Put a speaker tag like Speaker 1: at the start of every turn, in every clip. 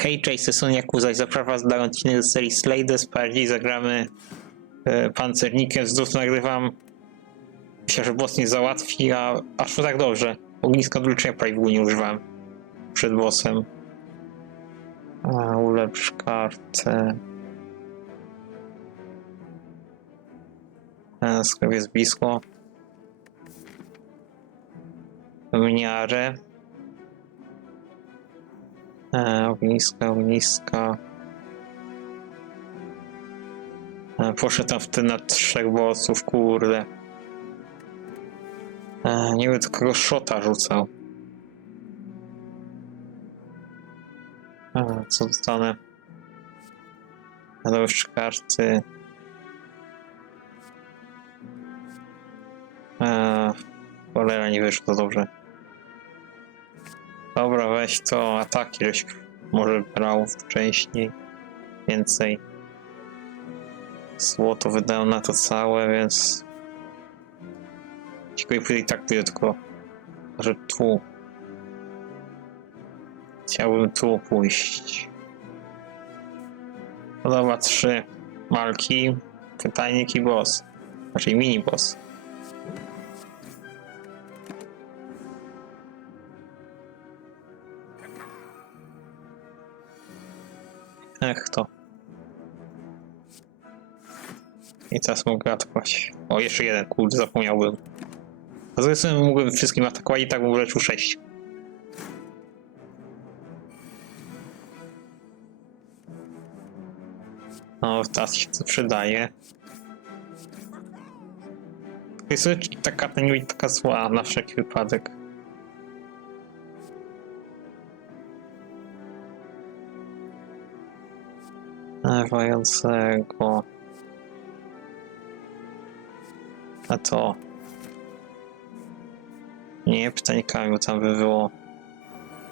Speaker 1: Hej, cześć, Jakuza i zapraszam do odcinek z serii Slade Spardzi. Zagramy e, pancernikiem, znów nagrywam. Myślę, że boss nie załatwi, a aż to tak dobrze. Ogniska dulczenia prawie w ogóle nie używałem przed bossem. A, ulepsz kartę. Sklep jest blisko. Miarę. E, ogniska, ogniska. E, poszedł tam w te na trzech bossów, kurde. E, nie wiem, tylko szota rzucał. E, co dostanę? Już karty. E, cholera, nie wyszło to dobrze. Dobra, weź to ataki, żeś może brał wcześniej więcej. Złoto wydałem na to całe, więc... Pójdę i tak pójdę tylko... Że tu... Chciałbym tu pójść. No dobra, trzy malki, pytajnik i boss. Znaczy mini boss. Ech to. I teraz mogę atakować. O, jeszcze jeden, kurde, zapomniałbym. A z tym mógłbym wszystkim atakować i tak bym uleczył 6. No, teraz się to przydaje. Jest ta karta nie taka zła na wszelki wypadek. Ewającego. A to. Nie, pytanikami, bo tam by było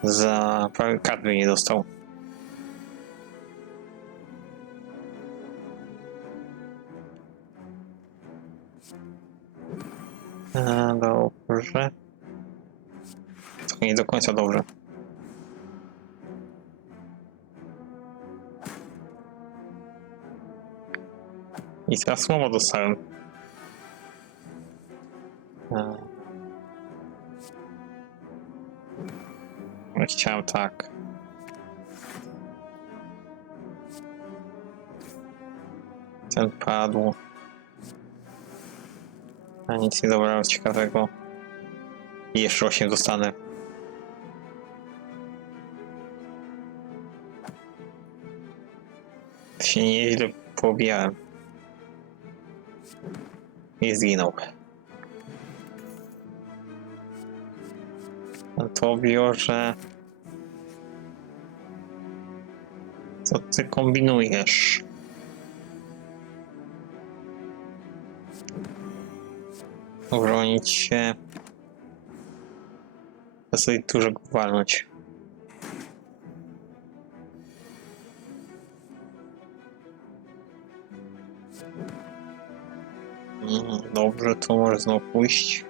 Speaker 1: za prawie kart by nie dostał. E, dobrze. To nie do końca dobrze. I teraz słowo dostałem. No, Chciałem tak. Ten padł. A nic nie dobrałem ciekawego. I jeszcze 8 dostanę. Się nieźle pobijałem. I zginął. No to biorę. Co ty kombinujesz? Obronić się. Sobie dużo walnąć. Dobrze, to znowu pójść.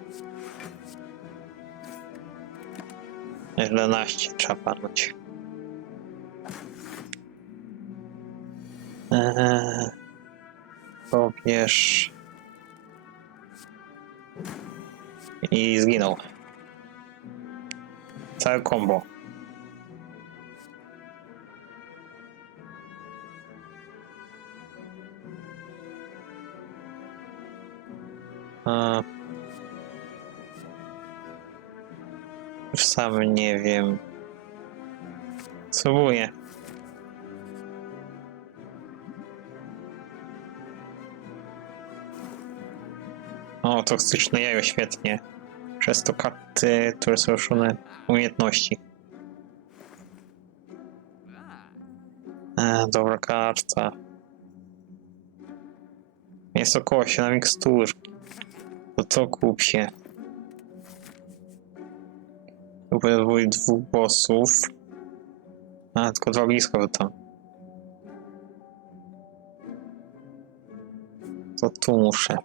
Speaker 1: 11 trzeba walnąć. Eee, pobierz. I zginął. Całe combo. Sam nie wiem. Spróbuję. O, toksyczne jajo, świetnie. Przez to karty, które są ruszone umiejętności. E, dobra karta. Jest około 7 mikstur. To to kup się. Próbuję dwóch bossów. A, tylko dwa blisko tam. To tu muszę.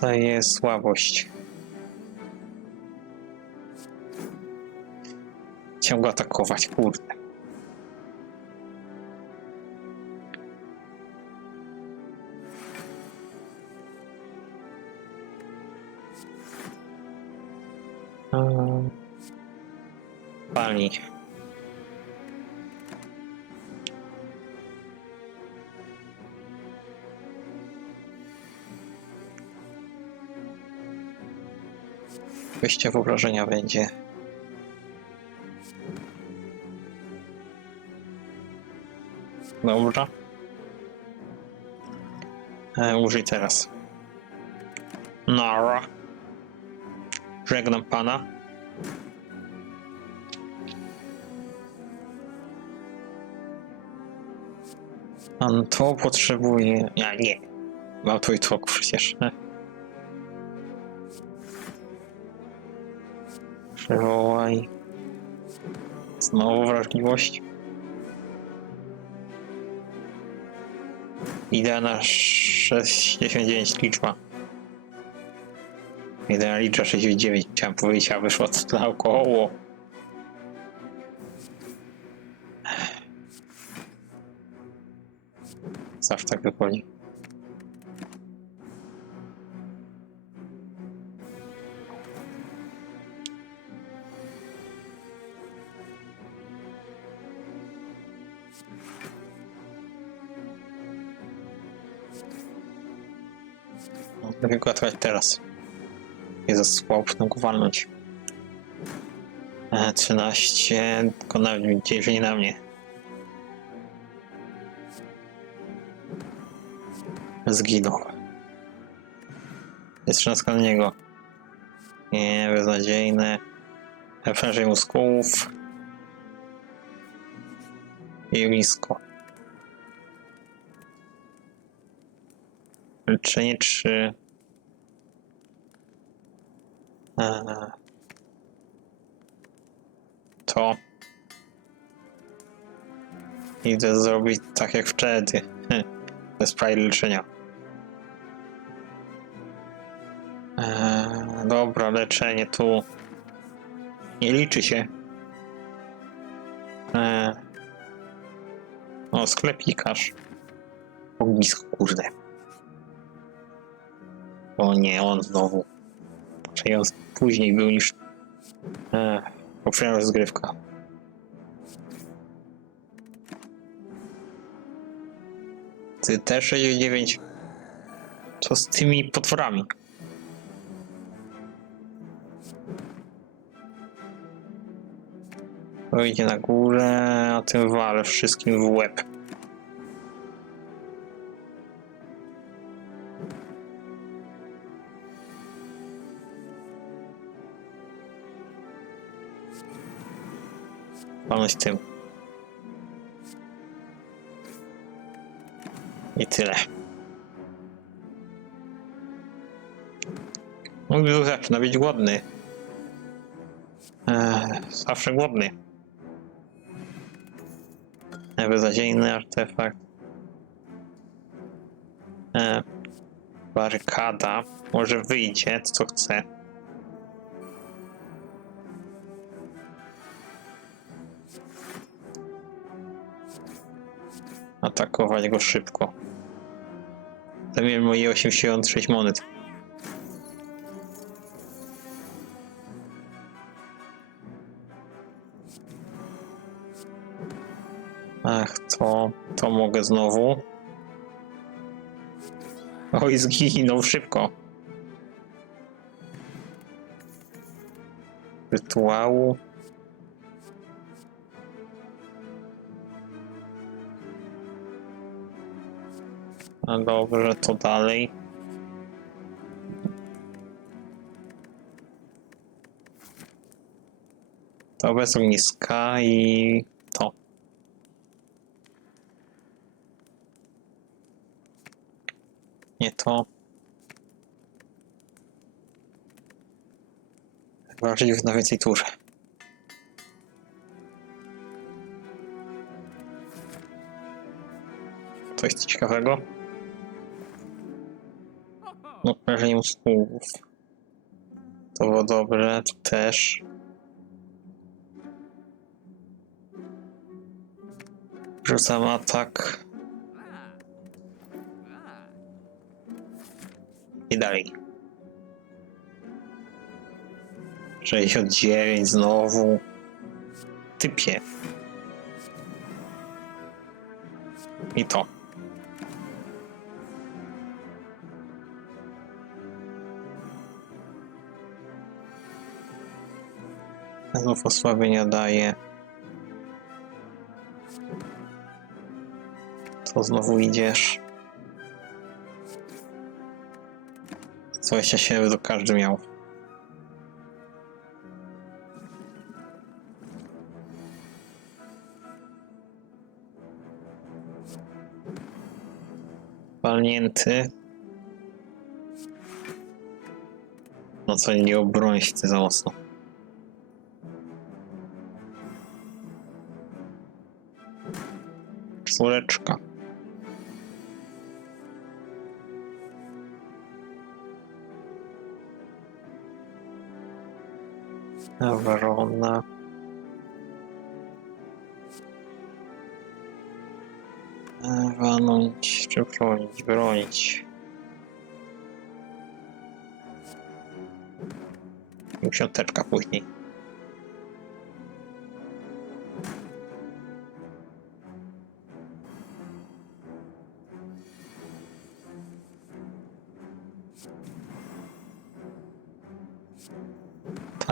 Speaker 1: To jest słabość. Go atakować, kurde. Eee, Pali. Wyjście wyobrażenia będzie. Dobra. E, użyj teraz. Nara. Żegnam pana. Pan to potrzebuje. Ja nie. Mam twój tłok przecież. Przywołaj. Znowu wrażliwość. Idea na 69 liczba. Idea liczba 69 chciałem powiedzieć, a wyszło to naokoło. Zawsze tak wychodzi. Atakować teraz. Jezus, słabo go walnąć. E, 13, tylko na mnie, jeżeli na mnie. Zginął. Jest 13 na niego. Nie, beznadziejne. Prężej muskułów. I blisko. Leczenie 3. To. Idę zrobić tak jak wtedy. Bez prawie leczenia. Eee, dobra, leczenie tu. Nie liczy się. Eee. O, sklepikarz. Ognisko, kurde. O nie, on znowu. On później był niż e, poprzednia rozgrywka. Ty też 69. Co z tymi potworami? To idzie na górę, a tym walę wszystkim w łeb. Palność tym. I tyle. Mój brzuch zaczyna być głodny. Eee, zawsze głodny. Beznadziejny artefakt. Eee, barykada. Może wyjdzie, co chce. Atakować go szybko. Zamiast moje 86 monet. Ach, to, to mogę znowu. Oj, zginął szybko. Rytuału. A dobrze, to dalej. To bez ogniska i to. Nie to. Bardziej na więcej turze. Coś ciekawego? No, prażenie mózgów. To było dobre, to też. Rzucam atak. I dalej. 69 znowu. Typie. I to. Znów osłabienia daje. To znowu idziesz. 27 to każdy miał. Walnięty. No co, nie obroni się ty za mocno. Czwóreczka. Wrona. Walnąć czy bronić? Bronić. Pięćdziesiąteczka później.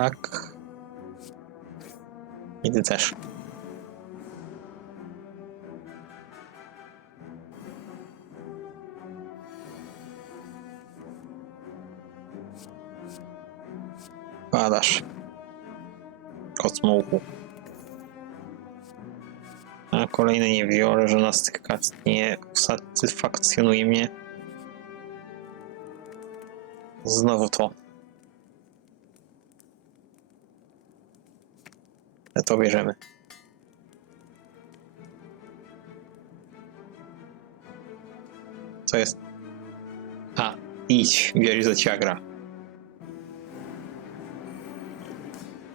Speaker 1: Tak. I ty też. Padasz. Kosmołku. A kolejny nie biorę, że nas tych kart nie usatysfakcjonuje mnie. Znowu to. Ale to bierzemy. Co jest? A, idź, bierz za ciagra.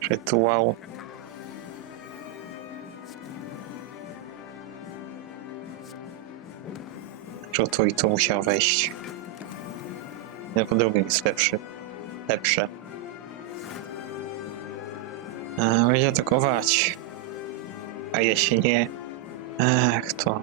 Speaker 1: Rytuał. Czy to i to musiał wejść? No po drugim jest lepszy. Lepsze. A, będzie atakować. A jeśli nie... Ach, to...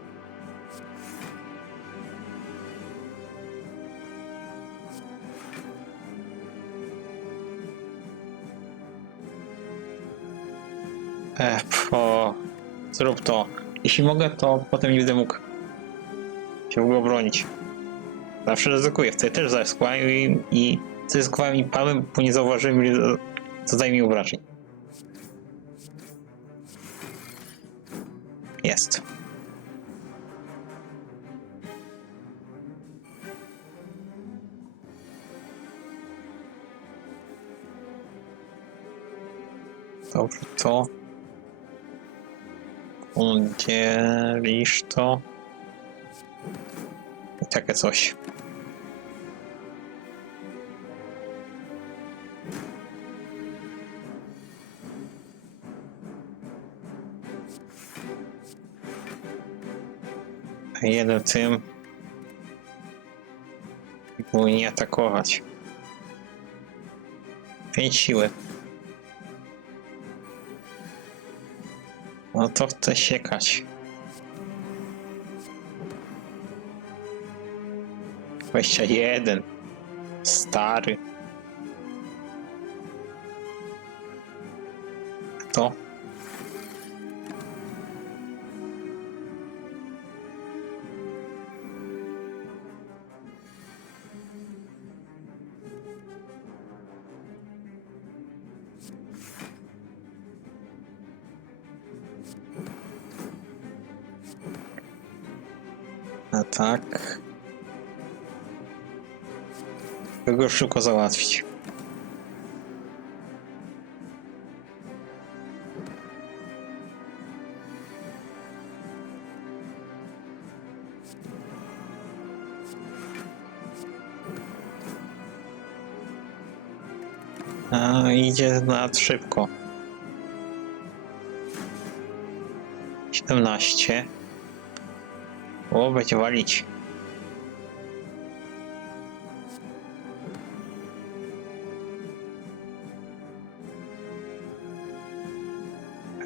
Speaker 1: Ech, po... Zrób to. Jeśli mogę, to potem nie będę mógł się w ogóle obronić. Zawsze ryzykuję. Wtedy też zaryskowałem i, i zaryskowałem i padłem, bo nie zauważyłem, ile zadaje mi obrażeń. Dobrze, to. Dzielisz to. I takie coś. Jeden tym powinien atakować. Pięć siły. No to chcę siekać. Dwadzieścia jeden. Stary. A tak. By go szybko załatwić. A, idzie nad szybko. 17. O, będzie walić.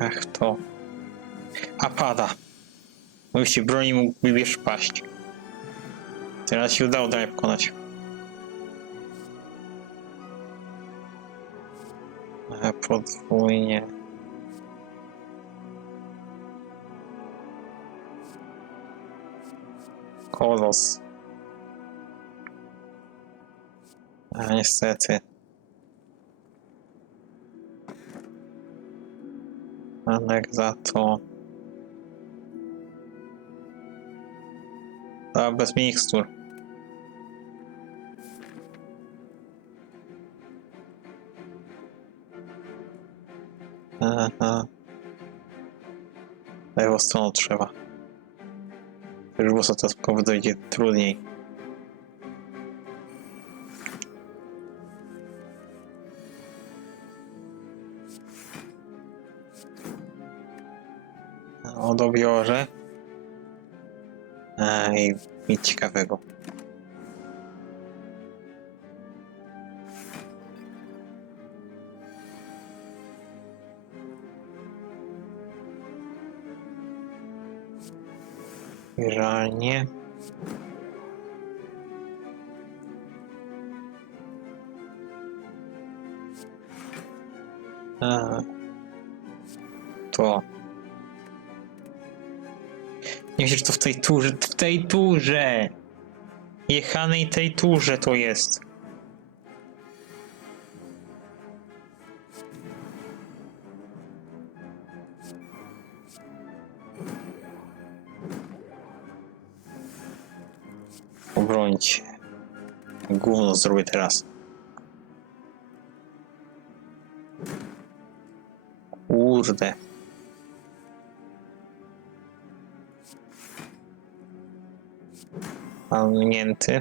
Speaker 1: Ach to. A pada. Mówicie, broni mógłby wiesz paść. Teraz się udało dalej pokonać. E, Podwójnie. Kolos. A niestety. Anek za to. A bez mikstur. Aha. Lewą stroną trzeba. Już to dojdzie trudniej. O dobiorze. Ej, nic ciekawego. Realnie. A, to. Nie myślę, że to w tej turze, w tej turze! Jechanej tej turze to jest. Gówno zrobię teraz. Kurde. Palnięty.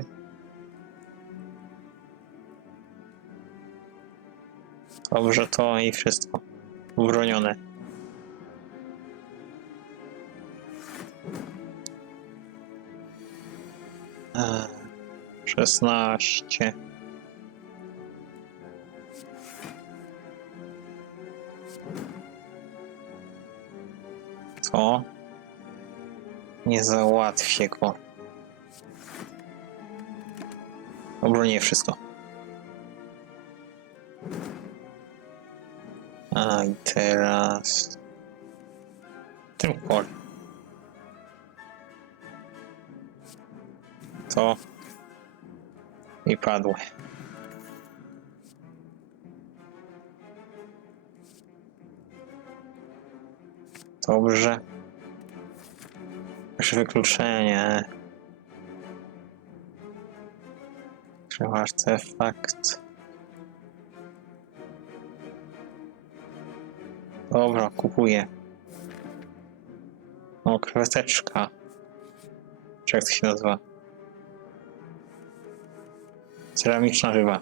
Speaker 1: Dobrze, to i wszystko. Ubronione. Eee, Szesnaście. Co? Nie załatwię go. Obronię wszystko. A i teraz... Tym kol. To... I padły. Dobrze. Jeszcze wykluczenie. Trzeba artefakt. Dobra, kupuję. O, kreweteczka. Czy jak to się nazywa? Ceramiczna ryba.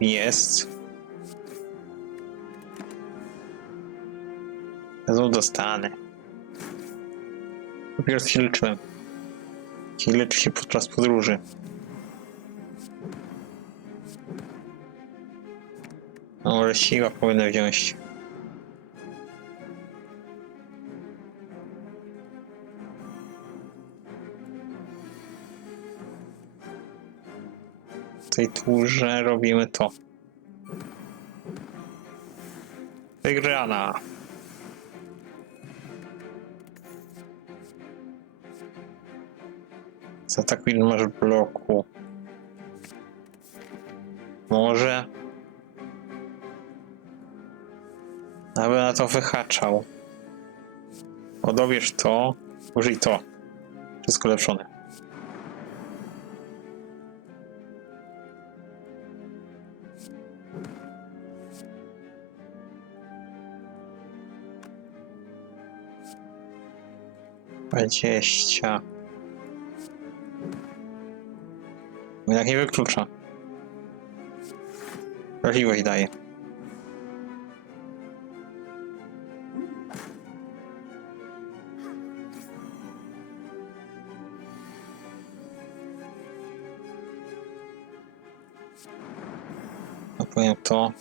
Speaker 1: Jest. Znów dostanę. Dopiero się leczyłem. Leczy się podczas podróży. No może siła powinna wziąć. Tej turze robimy to. Wygrana. Co tak ile masz bloku? Może? Aby na to wyhaczał. Odobierz to, użyj to. Wszystko lepszone. 20. Jak nie wyklucza. Możliwość daje. To.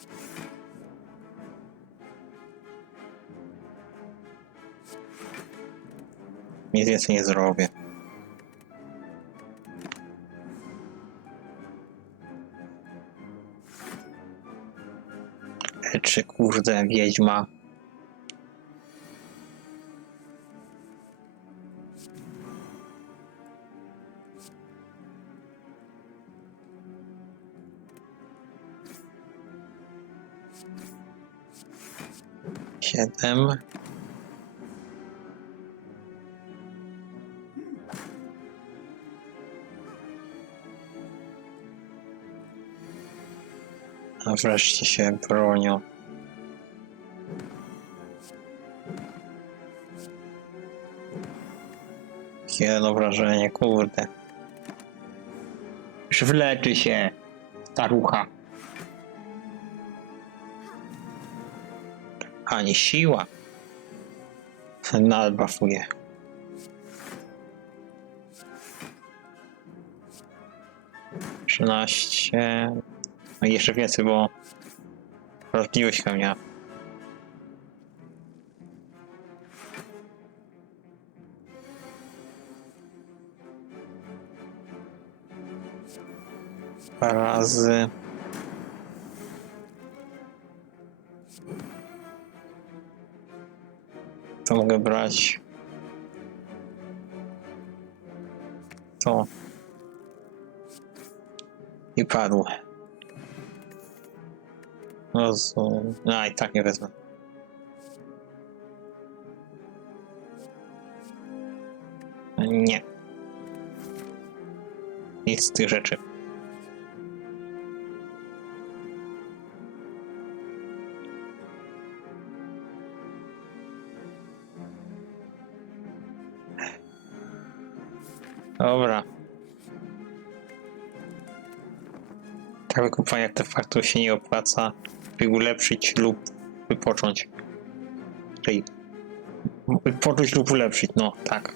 Speaker 1: Nic więcej nie zrobię. E, Czy kurde wiedźma? Siedem. Wreszcie się bronią. Jedno wrażenie, kurde. Już wleczy się, starucha. A nie siła. Nadal bafuje. Trzynaście. No i jeszcze więcej, bo kamienia. Dwa razy. To mogę brać. To. I padło. No, z... no i tak nie wezmę. Nie. Nic z tych rzeczy. Dobra. Tak wykupanie artefaktów się nie opłaca, ulepszyć lub wypocząć. Czyli wypocząć lub ulepszyć, no tak.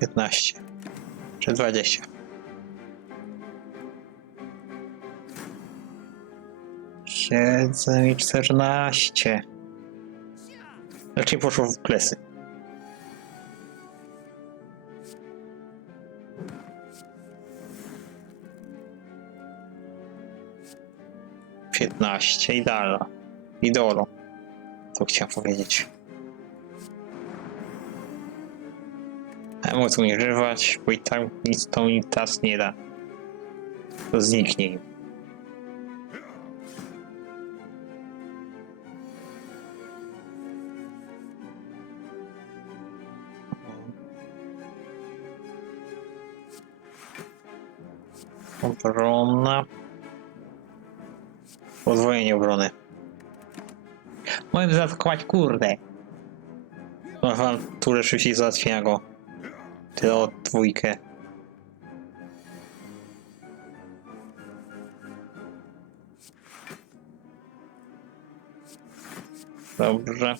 Speaker 1: Piętnaście. Czy dwadzieścia. Siedzę i czternaście. Raczej poszło w plesy. Piętnaście, idealna. Idolo. Co chciałem powiedzieć. Emocji nie żywać, bo i tak nic to tas nie da. To zniknie im. Obrona. Podwojenie obrony. Mogę zaatakować, kurde. No wam turę szybciej załatwienia go. Tyle od dwójkę. Dobrze.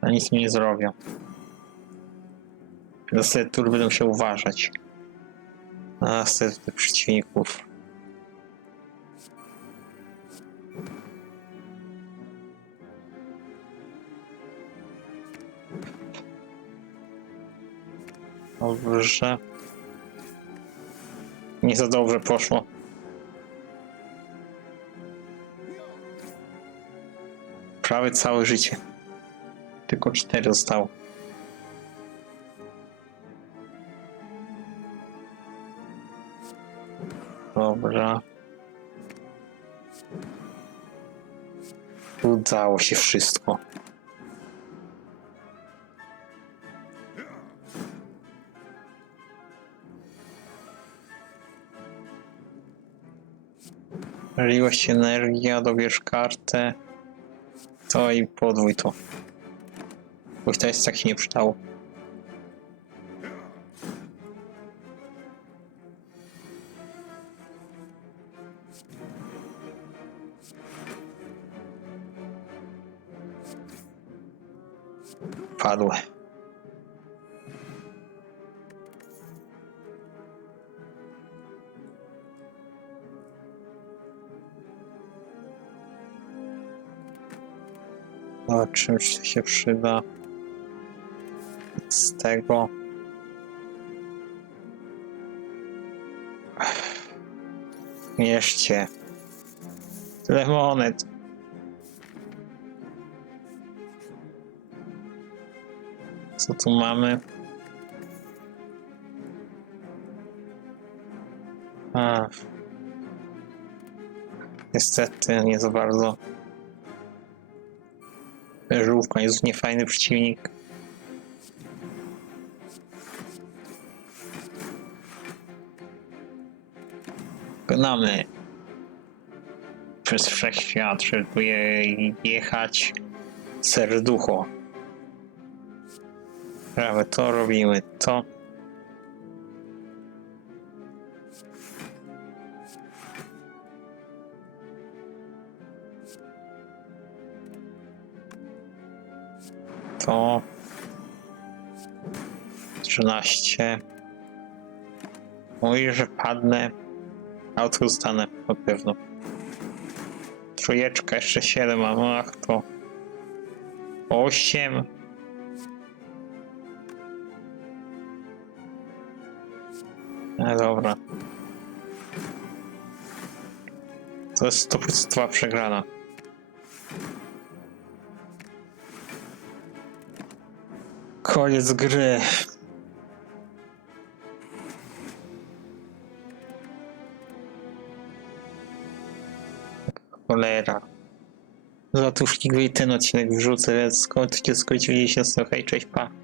Speaker 1: A nic mi nie zrobią. Następny tur będę musiał uważać. Na następnych przeciwników. Dobrze. Nie za dobrze poszło. Prawie całe życie. Tylko cztery zostało. Dobra. Udało się wszystko. Ilość energia, dobierz kartę. To i podwój to. Bo to jest tak się nie. Padły. Zobaczymy, czy to się przyda. Z tego. Mierzcie. Tyle monet. Co tu mamy? A. Niestety, nie za bardzo. Żółwka jest niefajny przeciwnik. Konamy. Przez wszechświat, żeby je- jechać serducho. Prawie to robimy, to. To. 13. Mówi, że padnę. Auto zostanę, na pewno. Trójeczka, jeszcze 7 mam, ach to. 8. No dobra. To jest 100% przegrana. Koniec gry. Cholera. Złotówki gry ten odcinek wrzucę, więc skończcie, skończyli się hej, cześć, pa.